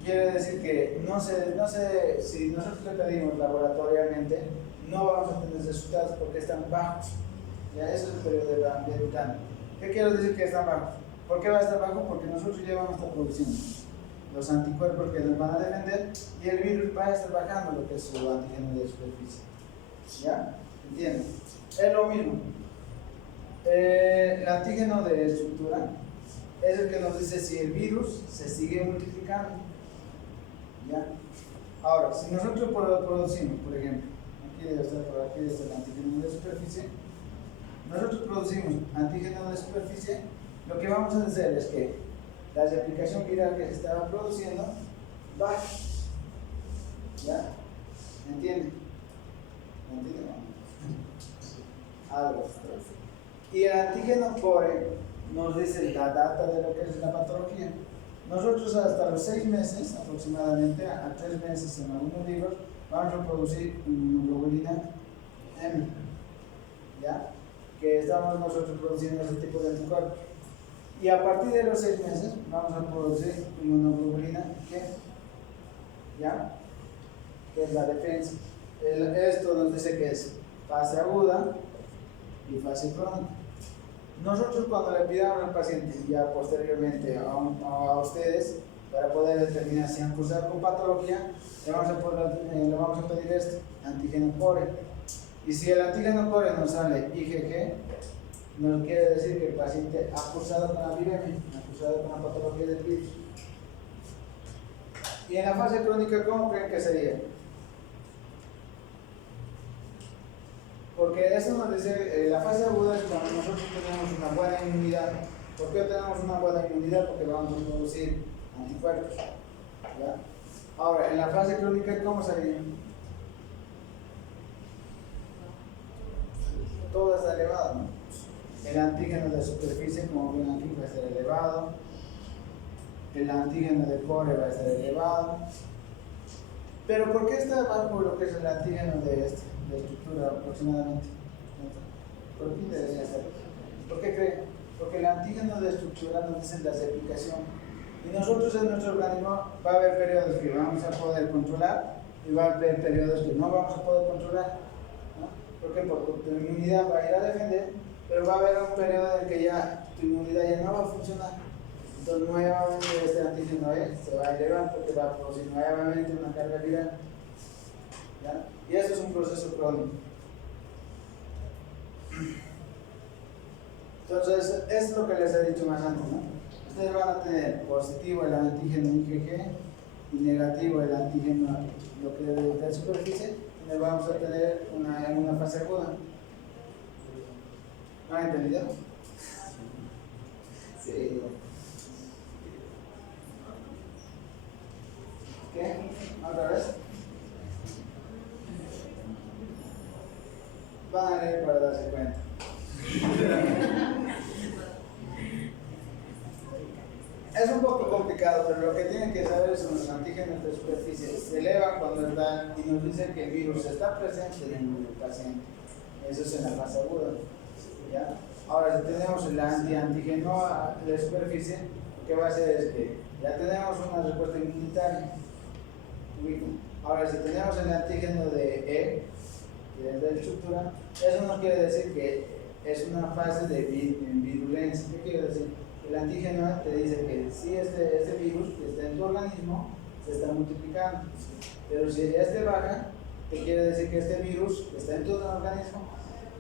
quiere decir que si nosotros le pedimos laboratorialmente, no vamos a tener resultados porque están bajos, ¿ya? Eso es el periodo de ventana. ¿Qué quiero decir que están bajos? ¿Por qué va a estar bajo? Porque nosotros ya vamos a estar produciendo los anticuerpos que nos van a defender y el virus va a estar bajando lo que es su antígeno de superficie, ¿ya? ¿Entienden? Es lo mismo. El antígeno de estructura es el que nos dice si el virus se sigue multiplicando, ¿ya? Ahora, si nosotros producimos, por ejemplo, aquí debe estar el antígeno de superficie, nosotros producimos antígeno de superficie, lo que vamos a hacer es que la replicación viral que se estaba produciendo baje, ¿ya? ¿Me entienden? ¿Me entienden? Algo. Y el antígeno core nos dice la data de lo que es la patología. Nosotros hasta los 6 meses, aproximadamente, a 3 meses en algunos libros, vamos a producir inmunoglobulina M, ¿ya? Que estamos nosotros produciendo ese tipo de anticuerpos. Y a partir de los 6 meses vamos a producir inmunoglobulina G, ¿ya? Que es la defensa. Esto nos dice que es fase aguda y fase crónica. Nosotros cuando le pidamos al paciente ya posteriormente a ustedes para poder determinar si han cursado con patología, le vamos a pedir esto, antígeno core. Y si el antígeno core nos sale IgG, nos quiere decir que el paciente ha cursado con la viremia, ha cursado con la patología del virus. Y en la fase crónica, ¿cómo creen que sería? Porque eso nos dice, la fase aguda es cuando nosotros tenemos una buena inmunidad. ¿Por qué tenemos una buena inmunidad? Porque vamos a producir anticuerpos. ¿Ya? Ahora, en la fase crónica, ¿cómo sería? Todo está elevado, ¿no? El antígeno de superficie, como ven aquí, va a ser elevado. El antígeno de core va a ser elevado. Pero ¿por qué está bajo lo que es el antígeno de estructura aproximadamente? ¿Por qué debería estar? ¿Por qué creen? Porque el antígeno de estructura nos dice la aplicación. Y nosotros en nuestro organismo va a haber periodos que vamos a poder controlar y va a haber periodos que no vamos a poder controlar, ¿no? ¿Por qué? Porque tu inmunidad va a ir a defender, pero va a haber un periodo en que ya tu inmunidad ya no va a funcionar. Entonces nuevamente este antígeno se va a elevar porque va a producir nuevamente una carga viral. ¿Ya? Y eso es un proceso crónico. Entonces, es lo que les he dicho más antes, ¿no? Ustedes van a tener positivo el antígeno IgG y negativo el antígeno lo que es de superficie, y vamos a tener una fase aguda. ¿No han entendido? Sí. ¿Qué? ¿Otra vez? Van a leer para darse cuenta. Es un poco complicado, pero lo que tienen que saber es que los antígenos de superficie se elevan cuando están y nos dicen que el virus está presente en el paciente. Eso es en la fase aguda. ¿Ya? Ahora, si tenemos el antígeno de superficie, lo que va a hacer es que ya tenemos una respuesta inmunitaria. Ahora, si tenemos el antígeno de E, que es de estructura, eso nos quiere decir que es una fase de virulencia. ¿Qué quiere decir? El antígeno te dice que si este virus que está en tu organismo se está multiplicando, pero si este baja, te quiere decir que este virus que está en tu organismo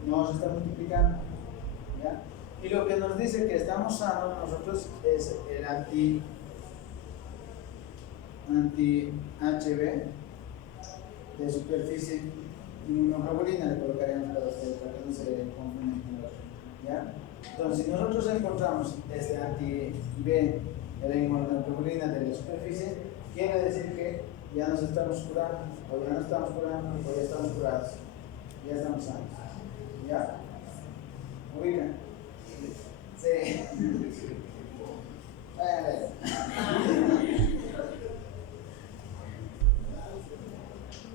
no se está multiplicando. ¿Ya? Y lo que nos dice que estamos sanos nosotros es el anti-HB de superficie inmunoglobulina, le colocaremos para ustedes para que no se confundan con el otro. ¿Ya? Entonces, si nosotros encontramos este anti-B de la inmunoglobulina de la superficie, quiere decir que ya nos estamos curando, o ya no estamos curando, o ya estamos curados, ya estamos sanos. ¿Ya? ¿Ubican? Sí.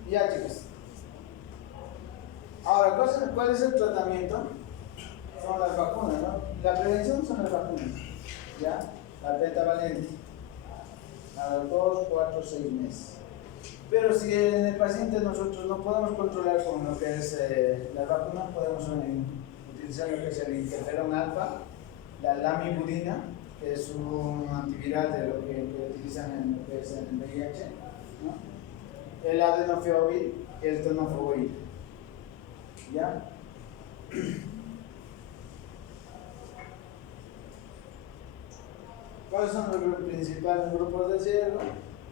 Ya, chicos. Ahora, ¿cuál es el tratamiento? Son las vacunas, ¿no? La prevención son las vacunas, ¿ya? La pentavalente, a los 2, 4, 6 meses. Pero si en el paciente nosotros no podemos controlar con lo que es las vacunas, podemos utilizar lo que es el interferón alfa, la lamivudina, que es un antiviral de lo que utilizan en lo que es el VIH, ¿no? El adenofovir y el tenofovir, ¿ya? ¿Cuáles son los principales grupos de riesgo?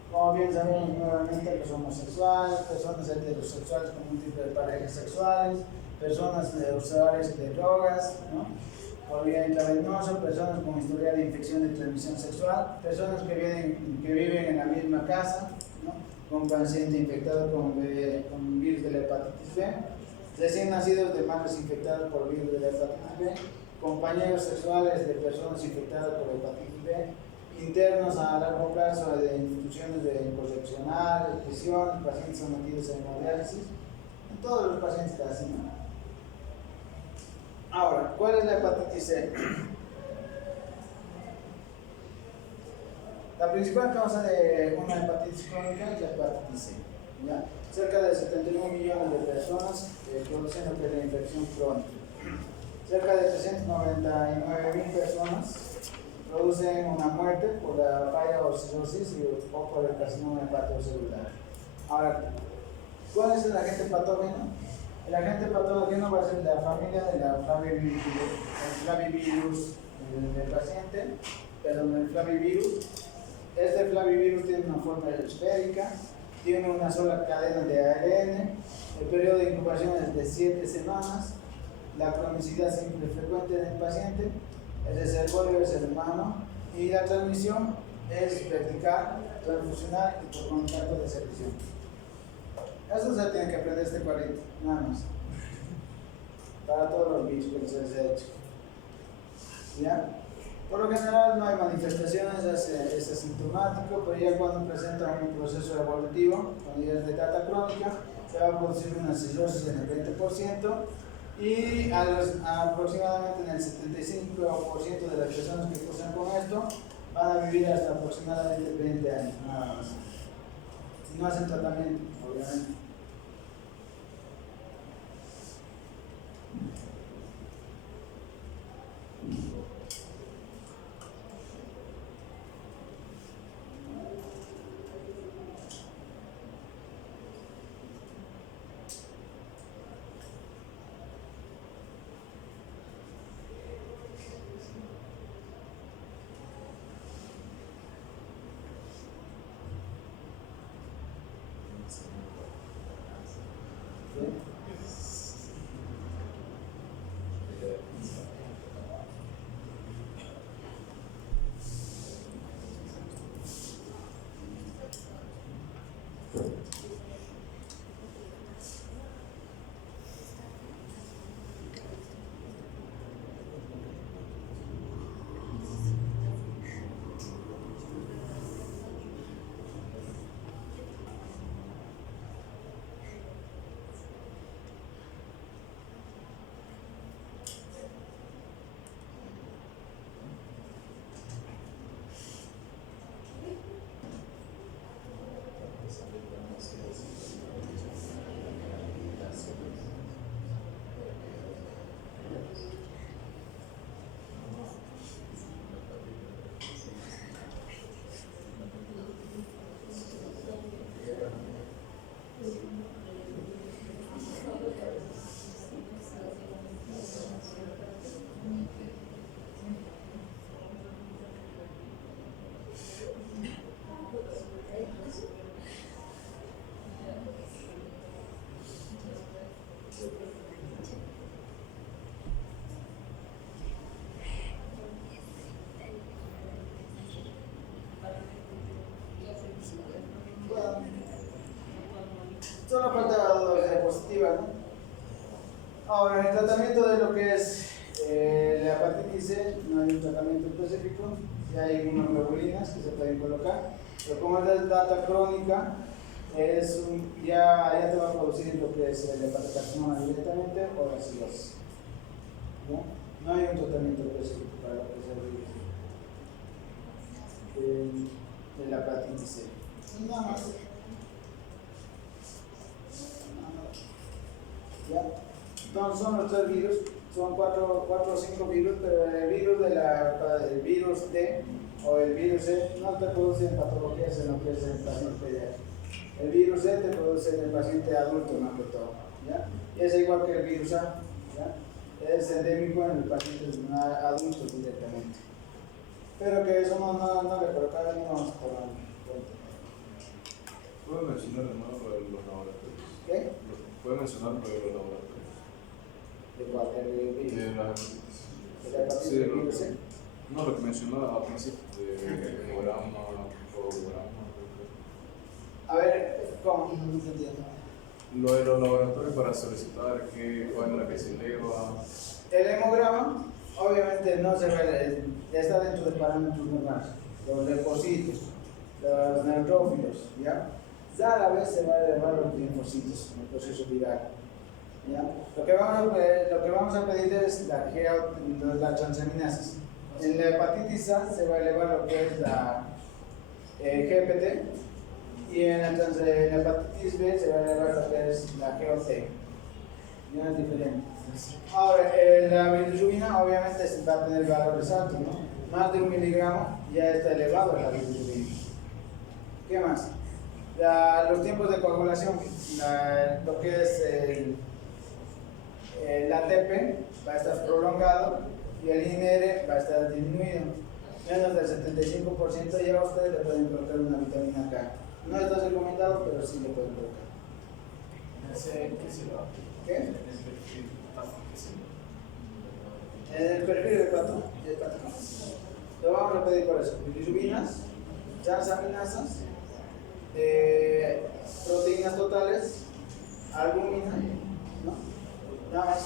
Como bien sabemos nuevamente, los homosexuales, personas heterosexuales con múltiples parejas sexuales, personas usuarias de drogas, ¿no? Por vía intravenosa, personas con historial de infección de transmisión sexual, personas que viven en la misma casa, ¿no? Con paciente infectado con virus de la hepatitis B, recién nacidos de madres infectadas por virus de la hepatitis B, compañeros sexuales de personas infectadas por hepatitis B, internos a largo plazo de instituciones de correccionales, prisiones, pacientes sometidos a hemodiálisis, todos los pacientes así, ¿no? Ahora, ¿cuál es la hepatitis C? La principal causa de una hepatitis crónica es la hepatitis C. ¿ya? Cerca de 71 millones de personas producen lo que es la infección crónica. Cerca de 399.000 personas producen una muerte por la falla o cirrosis o por el carcinoma hepatocelular. Ahora, ¿cuál es el agente patógeno? El agente patógeno va a ser la familia de la flavivirus del paciente, perdón, el flavivirus. Este flavivirus tiene una forma esférica, tiene una sola cadena de ARN, el periodo de incubación es de 7 semanas, la cronicidad siempre frecuente en el paciente, el reservorio es el humano y la transmisión es vertical, transfusional y por contacto de secreción. Eso se tiene que aprender este cuadrito, nada más. Para todos los bichos que se les ha hecho. ¿Ya? Por lo general no hay manifestaciones, es asintomático, pero ya cuando presenta un proceso evolutivo, cuando ya es de data crónica, se va a producir una cirrosis en el 20% y aproximadamente en el 75% de las personas que cursan con esto van a vivir hasta aproximadamente 20 años, nada más. No hacen tratamiento, obviamente. Solo falta la diapositiva, ¿no? Ahora, en el tratamiento de lo que es la hepatitis C, no hay un tratamiento específico, ya hay inmunoglobulinas que se pueden colocar, pero como es de data crónica, ya te va a producir lo que es el hepatocarcinoma directamente o la cirrosis. ¿No? No hay un tratamiento específico para lo que es de la hepatitis C. Nada más. ¿Ya? Entonces son los 3 virus, son 4 o 5 virus, pero el virus D o el virus C no te produce patologías en lo que es el paciente pediátrico. El virus C te produce en el paciente adulto más que todo, ¿ya? Y es igual que el virus A, ¿ya? Es endémico en el paciente adulto directamente. Pero que eso no le colocaba ni vamos a tomar en cuenta. ¿Puedo mencionar de nuevo lo de los laboratorios? ¿Qué? ¿Puedo mencionar lo de los laboratorios? ¿De cuál? ¿El virus? De la hepatitis sí, virus C? no, lo que mencionaba al principio, de hemograma, programa. A ver, ¿cómo? No entendí. Lo de los laboratorios para solicitar cuál es la que se eleva. El hemograma, obviamente, no se ve, está dentro de parámetros normales. Los leucocitos, los neutrófilos, ¿ya? Rara vez se va a elevar los linfocitos en el proceso viral, ¿ya? Lo que vamos a pedir es la transaminasis. En la hepatitis A se va a elevar lo que es la GPT, Y en la hepatitis B se va a elevar lo que es la GOT. Ya es diferente. Ahora, la bilirrubina obviamente va a tener valores altos, ¿no? Más de 1 miligramo ya está elevado la bilirrubina. ¿Qué más? Los tiempos de coagulación, lo que es el ATP va a estar prolongado y el INR va a estar disminuido. Menos del 75% ya ustedes le pueden colocar una vitamina K. No está recomendado, pero sí le pueden colocar. ¿Qué? En el perfil de pato. Lo vamos a pedir por eso. Bilirrubinas, transaminasas, proteínas totales, albúmina, ¿no? Nada más.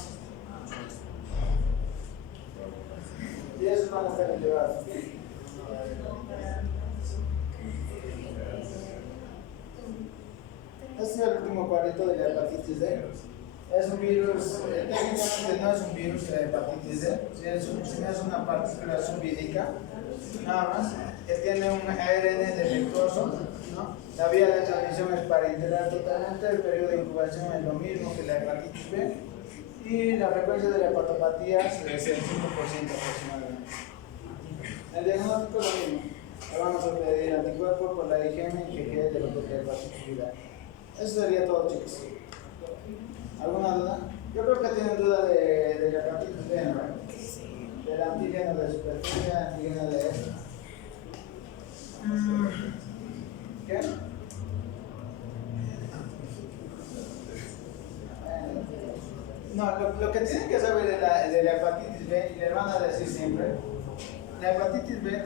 Y esos van a estar elevados. Este es el último cuadrito de la hepatitis D. Es un virus, técnicamente no es un virus de hepatitis D, sino es una partícula subvírica, nada más, que tiene un ARN defectuoso, ¿no? La vía de transmisión es parenteral totalmente, el periodo de incubación es lo mismo que la hepatitis B, y la frecuencia de la hepatopatía es el 5% aproximadamente. El diagnóstico es lo mismo. Le vamos a pedir anticuerpos por la higiene que quede de lo que es la hepatitis viral. Eso sería todo, chicos. ¿Alguna duda? Yo creo que tienen duda de la hepatitis B, ¿no? Del antígeno de superficie, antígeno de esto. ¿Qué? No, lo que tienen que saber de la hepatitis B, y les van a decir siempre, la hepatitis B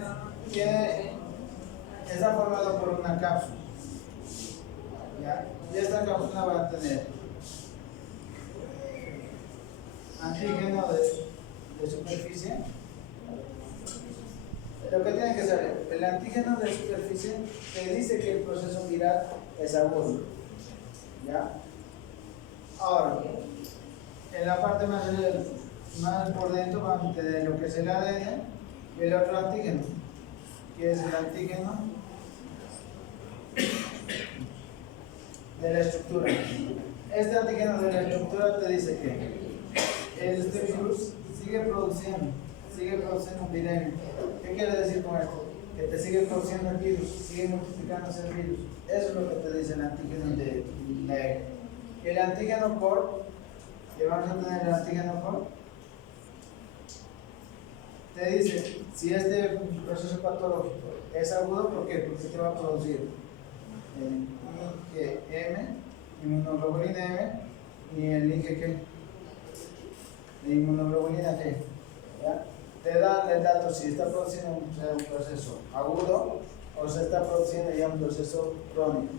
está formada por una cápsula. ¿Ya? Y esta cápsula va a tener antígeno de superficie. Lo que tienen que saber, el antígeno de superficie te dice que el proceso viral es agudo. ¿Ya? Ahora, en la parte más por dentro vamos a tener lo que es el ADN y el otro antígeno, que es el antígeno de la estructura. Este antígeno de la estructura te dice que este virus sigue produciendo viremia. ¿Qué quiere decir con esto? Que te sigue produciendo el virus, sigue multiplicándose el virus. Eso es lo que te dice el antígeno de la E. El antígeno core, que vamos a tener el antígeno core, te dice si este proceso patológico es agudo, ¿por qué? Porque te va a producir IgM, inmunoglobulina M, y el IgG, la inmunoglobulina G. ¿Ya? Te dan el dato si está produciendo un proceso agudo o se está produciendo ya un proceso crónico.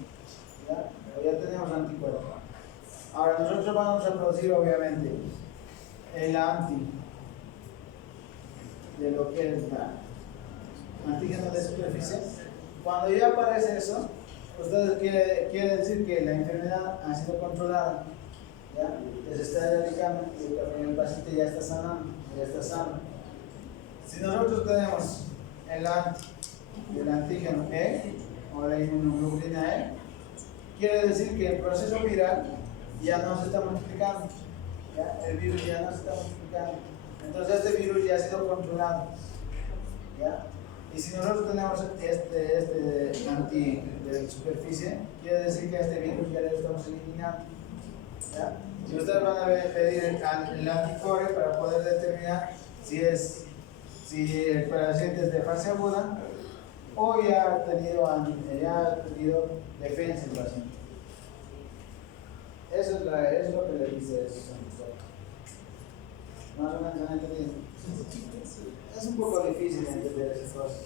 ¿Ya? Pero ya tenemos anticuerpos. Ahora nosotros vamos a producir obviamente el anti de lo que es la antígeno de superficie. Cuando ya aparece eso, ustedes quiere decir que la enfermedad ha sido controlada, ¿ya? Que se está erradicando y el paciente ya está sanando, ya está sano. Si nosotros tenemos el antígeno E o la inmunoglobulina E, quiere decir que el proceso viral ya no se está multiplicando, ¿ya? El virus ya no se está multiplicando. Entonces este virus ya ha sido controlado, ¿ya? Y si nosotros tenemos este anti de superficie, quiere decir que a este virus ya le estamos eliminando, ¿ya? Y ustedes van a pedir el anticore para poder determinar si el paciente es de fase aguda o ya ha tenido defensa el paciente. Eso es lo que le dice eso. Más o menos han entendido. Es un poco difícil entender esas cosas.